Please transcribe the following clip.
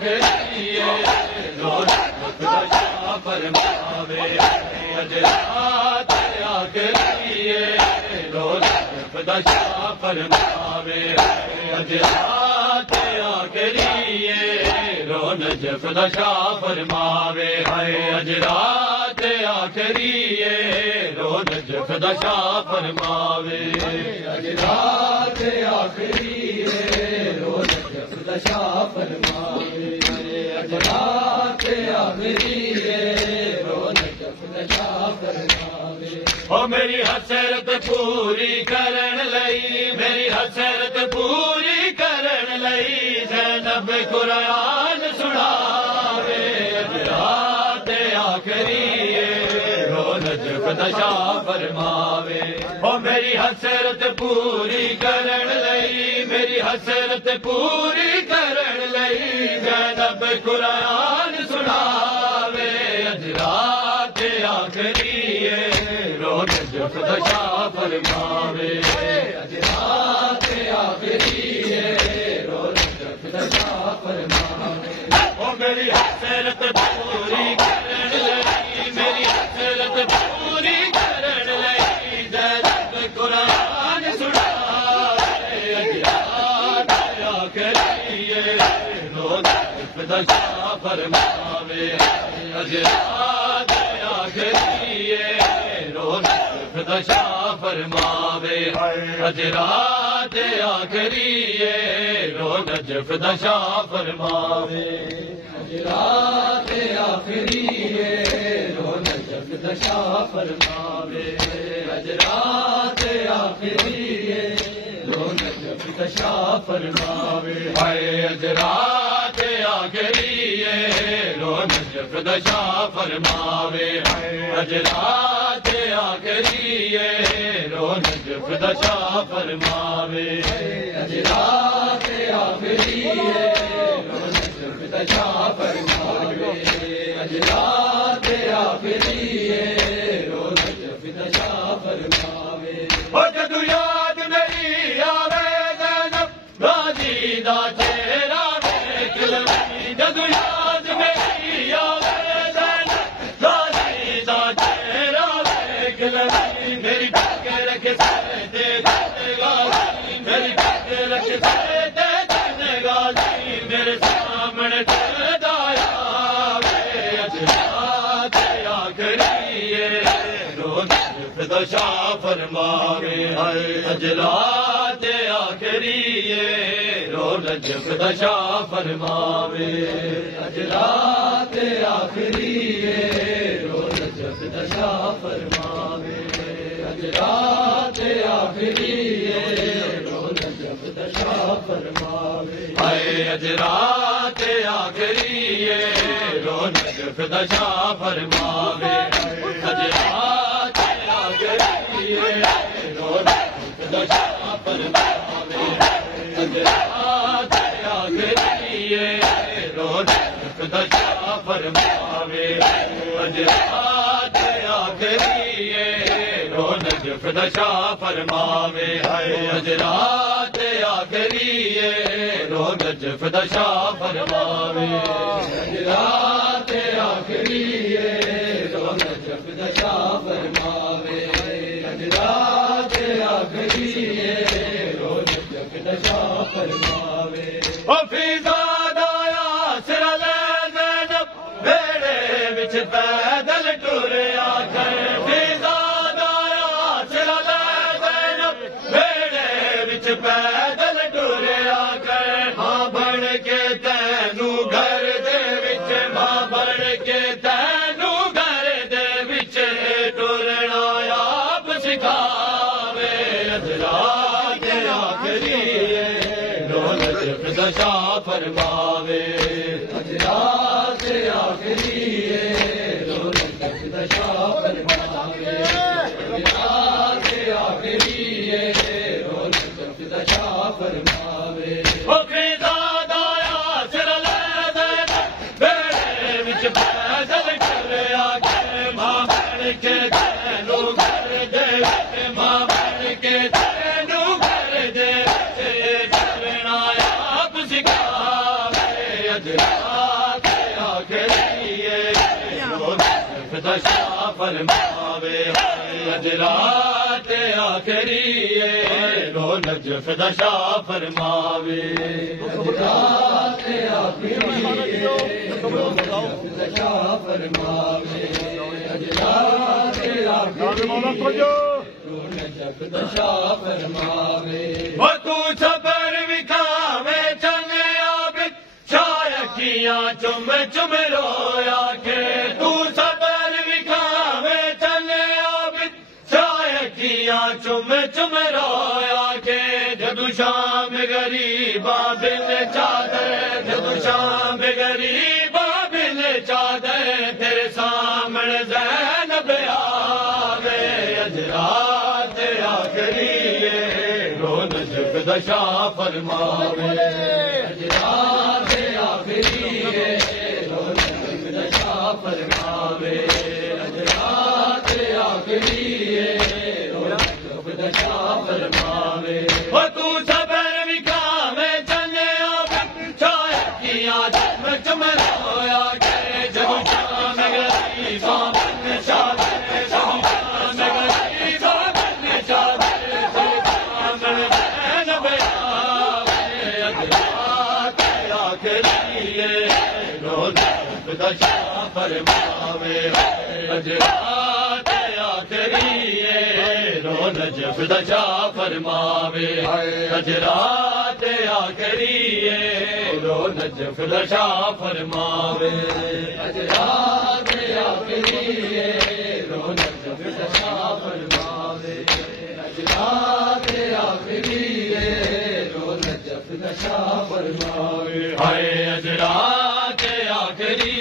आखिरिए रोज़ खुदा फरमावे अज रात आखिरिए रोज़ खुदा फरमावे अज रात आखिरिए रोज़ खुदा फरमावे है अज रात आखिरिए रोज़ खुदा फरमावे अज रात आखिरिए रोज़ खुदा फरमावे अज रात आखिरिए रोज़ खुदा फरमावे ओ मेरी हसरत पूरी करन लई मेरी हसरत पूरी करन लई ज़ैनब कुरान सुनावे अज रात आखिरिए रोज़ खुदा फरमावे ओ मेरी हसरत पूरी करन लई मेरी हसरत पूरी करन लई ज़ैनब कुरान सुनावे अज रात आखिरिए रोज़ खुदा फरमावे अज रात आखिरिए रोज़ खुदा फरमावे ओ मेरी हसरत पूरी करन लई मेरी हसरत पूरी करन लई ज़ैनब कुरान सुनावे अज रात आखिरिए रोज़ खुदा फरमावे अज रात आखिरिए रोज़ खुदा फरमावे अज रात आखिरिए रोज़ खुदा फरमावे अज रात आखिरिए रोज़ खुदा फरमावे अज रात आखिरिए रोज़ खुदा फरमावे अज रात आखिरिए रोज़ खुदा फरमावे अज रात आखिरिए रोज़ खुदा फरमावे अज रात आखिरिए रोज़ खुदा फरमावे अज रात आखिरिए रोज़ खुदा फरमावे ओ जदू याद मेरी आवे ज़ैनब गाजी दा चेहरा देख लवी जदू याद मेरी आवे ज़ैनब गाजी दा चेहरा देख लवी मेरी पग रख दे गाजी मेरी पग रख दे गाजी मेरे सामने दाया अज रात आखिरिए रोज़ खुदा फरमावे अज रात आखिरिए रोज़ खुदा फरमावे अज रात आखिरिए रोज़ खुदा फरमावे अज रात आखिरिए रोज़ खुदा फरमावे अज रात आखिरिए रोज़ खुदा फरमावे अज रात आखिरिए रोज़ खुदा फरमावे अज रात आखिरिए रोज़ खुदा फरमावे अज रात आखिरिए रोज़ खुदा फरमावे अज रात आखिरिए रोज़ खुदा फरमावे अज रात आखिरिए रोज़ खुदा फरमावे अज रात आखिरिए रोज़ खुदा फरमावे ओ फिज़ादा आसर ले ज़ैनब बेड़े विच पैदल टुरिया कर फिज़ादा आसर ले ज़ैनब बेड़े विच पैदल टुरिया कर मां बन के तैनू घर दे विच मां बन के तैनू घर दे विच टुरना आप सिखावे अज रात आखिरिए रोज़ खुदा फरमावे अज रात आखिरिए रोज़ खुदा फरमावे अज रात आखिरिए रोज़ खुदा फरमावे ओ फिज़ादा आसर ले ज़ैनब बेड़े विच पैदल टुरिया कर मां बन के तैनू घर दे मां बन के तैनू घर दे चलना आप सिखावे अजरात आखिरी रो नजफ दशा फरमावे अजरात आखिरी रो नजफ दशा फरमावे अजरात आखिरी रो नजफ दशा फरमावे अजरात आखिरी दशा फरमावे वो तू सबर विखावे चले आबिद शायकिया चुम चुम रोया के तू सबर विखावे चले आबिद शायकिया चुम चुम रोया के जदू शाम गरीबा बिन चादर जदू शाम गरीबा बिन चादर तेरे सामने ज़ैनब आवे अजरात आखिरी रो नजफ दशा फरमावे अजरात आखिरी रो नजफ दशा फरमावे अजरात आखिरी रो नजफ दशा फरमावे वो तू सबर विखावे चले आबिद शायकिया चुम चुम रोया के जदू शाम गरीबा बिन चादर जदू शाम गरीबा बिन चादर दशा फरमावे अजरात आखिरी रो नजफ दशा फरमावे अजरात आखिरी रो नजफ दशा फरमावे अजरात आखिरी रो नजफ दशा फरमावे अजरात आखिरी रो नजफ दशा फरमावे हाय अजरात आखिरी